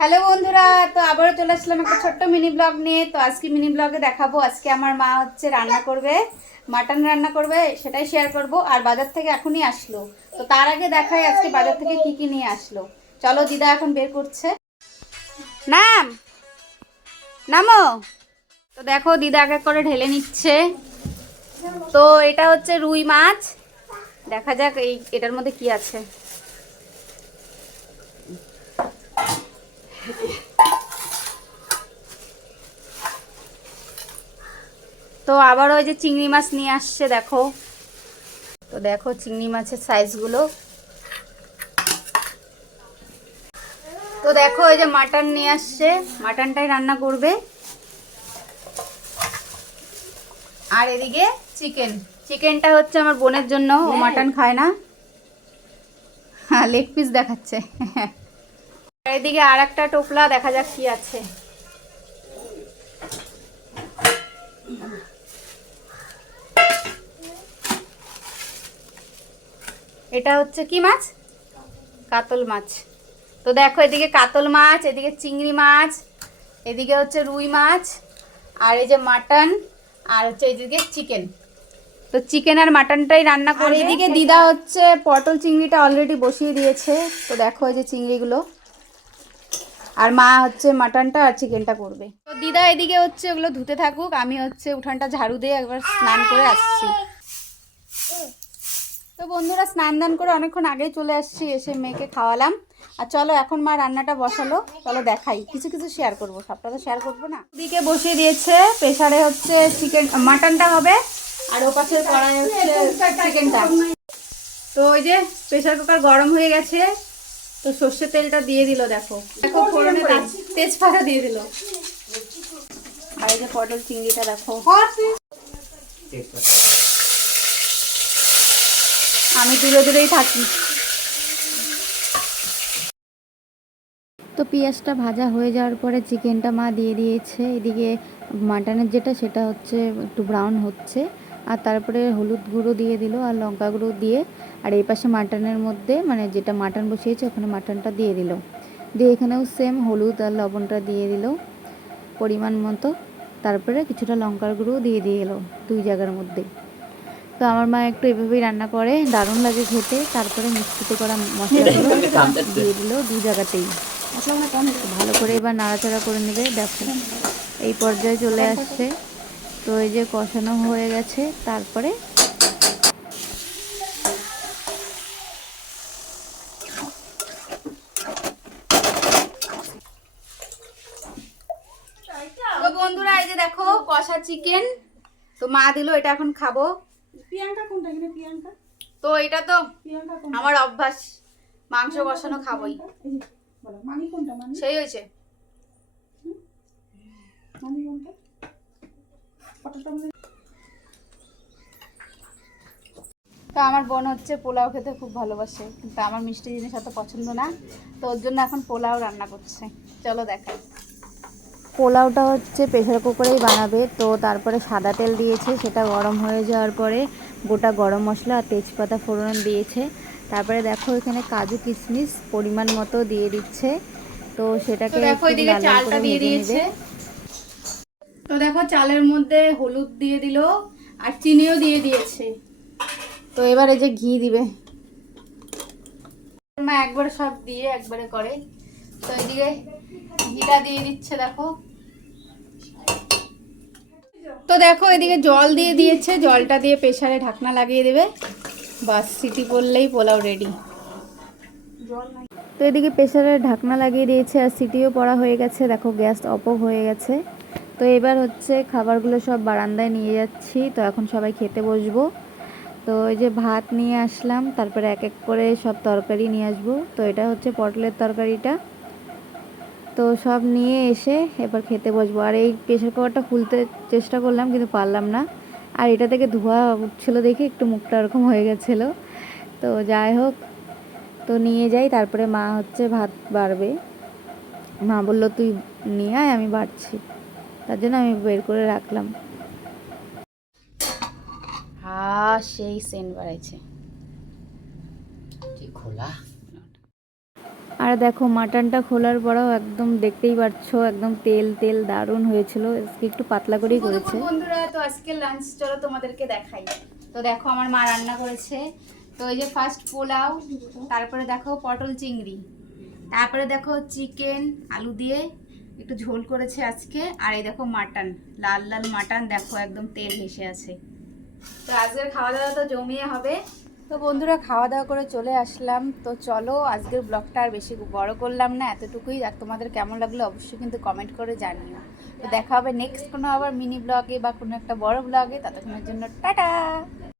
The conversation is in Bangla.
হ্যালো বন্ধুরা, তো আবারও চলে আসলাম একটা ছোট্ট মিনি ব্লগ নিয়ে। তো আজকে মিনি ব্লগে দেখাবো আজকে আমার মা হচ্ছে রান্না করবে, মাটন রান্না করবে, সেটাই শেয়ার করব। আর বাজার থেকে এখনই আসলো, তো তার আগে দেখাই আজকে বাজার থেকে কি কি নিয়ে আসলো। চলো, দিদা এখন বের করছে। নাম নামো। তো দেখো দিদা এক এক করে ঢেলে নিচ্ছে। তো এটা হচ্ছে রুই মাছ, দেখা যাক এটার মধ্যে কি আছে। তো আবার ওই যে চিংড়ি মাছ নিয়ে আসছে দেখো। তো দেখো চিংড়ি মাছের সাইজগুলো। তো দেখো এই যে মাটন নিয়ে আসছে, মাটনটাই রান্না করবে। আর এদিকে চিকেনটা হচ্ছে আমার বোনের জন্য, ও মাটন খায় না। হ্যাঁ, লেগ পিস দেখাচ্ছে। আর এদিকে আর একটা টোপলা, দেখা যাক কি আছে। এটা হচ্ছে কি মাছ? কাতল মাছ। তো দেখো এদিকে কাতল মাছ, এদিকে চিংড়ি মাছ, এদিকে হচ্ছে রুই মাছ, আর এই যে মাটন, আর হচ্ছে এদিকে চিকেন। তো চিকেন আর মাটনটাই রান্না করে। এদিকে দিদা হচ্ছে পটল চিংড়িটা অলরেডি বসিয়ে দিয়েছে। তো দেখো এই যে চিংড়িগুলো, আর মা হচ্ছে মাটনটা আর চিকেনটা করবে। তো দিদা এদিকে হচ্ছে ওগুলো ধুতে থাকুক, আমি হচ্ছে উঠানটা ঝাড়ু দিয়ে একবার স্নান করে আসছি। তো বন্ধুরা, স্নান দান করে অনেকক্ষণ আগেই চলে আসছি, এসে মেয়েকে খাওয়ালাম। আর চলো এখন মা রান্নাটা বসালো, চলো দেখাই। কিছু কিছু শেয়ার করবো, সবটা তো শেয়ার করবো না। দিকে বসিয়ে দিয়েছে প্রেসারে, হচ্ছে চিকেন মাটনটা হবে, আর ও পাশের কড়াই হচ্ছে চিকেনটা। তো ওই যে প্রেসার কুকার গরম হয়ে গেছে, তো সর্ষের তেলটা দিয়ে দিল। দেখো দেখো ফোড়নে তেজপাতা দিয়ে দিল। আর এই যে পটল চিংড়িটা দেখো। আমি দূরে দূরেই থাকি। তো পেঁয়াজটা ভাজা হয়ে যাওয়ার পরে চিকেনটা মা দিয়ে দিয়েছে। এদিকে মাটনের যেটা সেটা হচ্ছে একটু ব্রাউন হচ্ছে, আর তারপরে হলুদ গুঁড়ো দিয়ে দিল আর লঙ্কা গুঁড়ো দিয়ে, আর এই পাশে মাটনের মধ্যে মানে যেটা মাটন বসিয়েছে ওখানে মাটনটা দিয়ে দিল, দিয়ে এখানেও সেম হলুদ আর লবণটা দিয়ে দিল পরিমাণ মতো। তারপরে কিছুটা লঙ্কার গুঁড়ো দিয়ে এলো দুই জায়গার মধ্যে। তো আমার মা একটু এভাবেই রান্না করে, দারুণ লাগে খেতে। তারপরে মিক্সিতে করা মশলাগুলো দিয়ে দিল দুই জায়গাতেই। ভালো করে এবার নাড়াচাড়া করে নেবে। দেখো এই পর্যায়ে চলে আসছে। তো এই যে কষানো হয়ে গেছে, তারপরে তো বন্ধুরা, এই যে দেখো কষা চিকেন, তো মা দিল, এটা এখন খাবো। প্রিয়াঙ্কা কোনটা? এখানে প্রিয়াঙ্কা। তো এটা তো প্রিয়াঙ্কা কোনটা? আমার অভ্যাস, মাংস কষানো খাবোই। এই যে বলো, মানি কোনটা? মানি সেই হয়েছে। মানি কোনটা? কতটা মানে? তো আমার বোন হচ্ছে পোলাও খেতে খুব ভালোবাসে, কিন্তু আমার মিষ্টি জিনিস এত পছন্দ না, তো ওর জন্য এখন পোলাও রান্না করছে। চলো দেখাই। পোলাওটা হচ্ছে প্রেশার কুকারেই বানাবে। তো তারপরে সাদা তেল দিয়েছে, সেটা গরম হয়ে যাওয়ার পরে গোটা গরম মশলা আর তেজপাতা ফোড়ন দিয়েছে। তারপরে দেখো এখানে কাজু কিশমিশ পরিমাণ মতো দিয়ে দিচ্ছে। তো সেটাকে দেখো একটু এদিকে লাল লাল চালটা করে দিয়ে ভেজে দিয়েছে। নেবে। তো দেখো চালের মধ্যে হলুদ দিয়ে দিল, আর চিনিও দিয়ে দিয়েছে। তো এবার এই যে ঘি দিবে, মা একবারে সব দিয়ে একবারে করে। তো এদিকে ঘিটা দিয়ে দিচ্ছে দেখো। তো দেখো এদিকে জল দিয়ে দিয়েছে, জলটা দিয়ে প্রেসারে ঢাকনা লাগিয়ে দেবে, বাস সিটি পড়লেই পোলাও রেডি। তো এদিকে প্রেসারে ঢাকনা লাগিয়ে দিয়েছে আর সিটিও পড়া হয়ে গেছে। দেখো গ্যাস অফও হয়ে গেছে। তো এবার হচ্ছে খাবারগুলো সব বারান্দায় নিয়ে যাচ্ছি। তো এখন সবাই খেতে বসবো। তো এই যে ভাত নিয়ে আসলাম, তারপরে এক এক করে সব তরকারি নিয়ে আসবো। তো এটা হচ্ছে পটলের তরকারিটা। তো সব নিয়ে এসে এবার খেতে বসবো। আর এই প্রেসার কুকারটা খুলতে চেষ্টা করলাম কিন্তু পারলাম না। আর এটা থেকে ধোঁয়া উঠছিলো দেখে একটু মুখটা ওরকম হয়ে গেছিলো। তো যাই হোক, তো নিয়ে যাই। তারপরে মা হচ্ছে ভাত বাড়বে। মা বললো তুই নিয়ে আয়, আমি বাড়ছি। তার জন্য আমি বের করে রাখলাম। হ্যাঁ, সেই সেন্ট বাড়াইছে। কি খোলা। আর দেখো মাটনটা খোলার পরেও একদম দেখতেই পাচ্ছ একদম তেল তেল দারুণ হয়েছিল, আজকে একটু পাতলা করেই শুভ দুপুর করেছে। বন্ধুরা, তো আজকে লাঞ্চ চলো তোমাদেরকে দেখাই। তো দেখো আমার মা রান্না করেছে। তো এই যে ফার্স্ট পোলাও, তারপরে দেখো পটল চিংড়ি, তারপরে দেখো চিকেন আলু দিয়ে একটু ঝোল করেছে আজকে, আর এই দেখো মাটন, লাল লাল মাটন দেখো একদম তেল ভেসে আছে। তো আজকের খাওয়া দাওয়া তো জমিয়ে হবে। তো বন্ধুরা খাওয়া দাওয়া করে চলে আসলাম। তো চলো আজকের ব্লগটা আর বেশি বড় করলাম না, এতটুকুই। আর তোমাদের কেমন লাগলো অবশ্যই কিন্তু কমেন্ট করে জানিও। তো দেখা হবে নেক্সট কোনো আবার মিনি ব্লগে বা কোনো একটা বড় ব্লগে। ততক্ষণের জন্য টাটা।